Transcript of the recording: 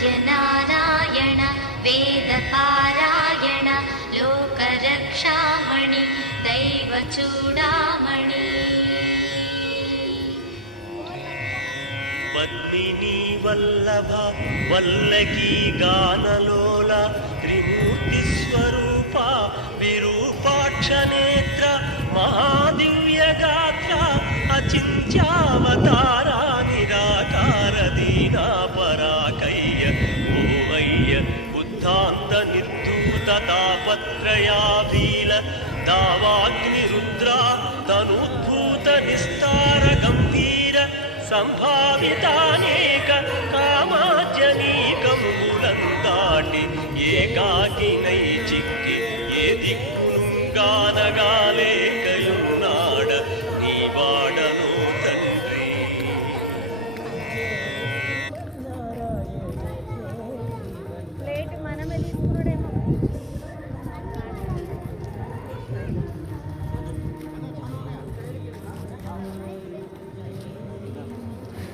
सूर्यनारायण वेदपारायण लोकरक्षामणि दैवचूडामणि पद्मिनी वल्लभ वल्लकी गानलोल त्रिमूर्ति स्वरूप विरूपाक्ष नेत्र महादिव्य गात्र अचिंत्यावतारा निराकार दीना पराकय्य ओमय्य बुद्धांत निर्धूत तापत्रयाभील दावाग्निरुद्रा तनूद्भूत निस्तार गंभीर संभावितानि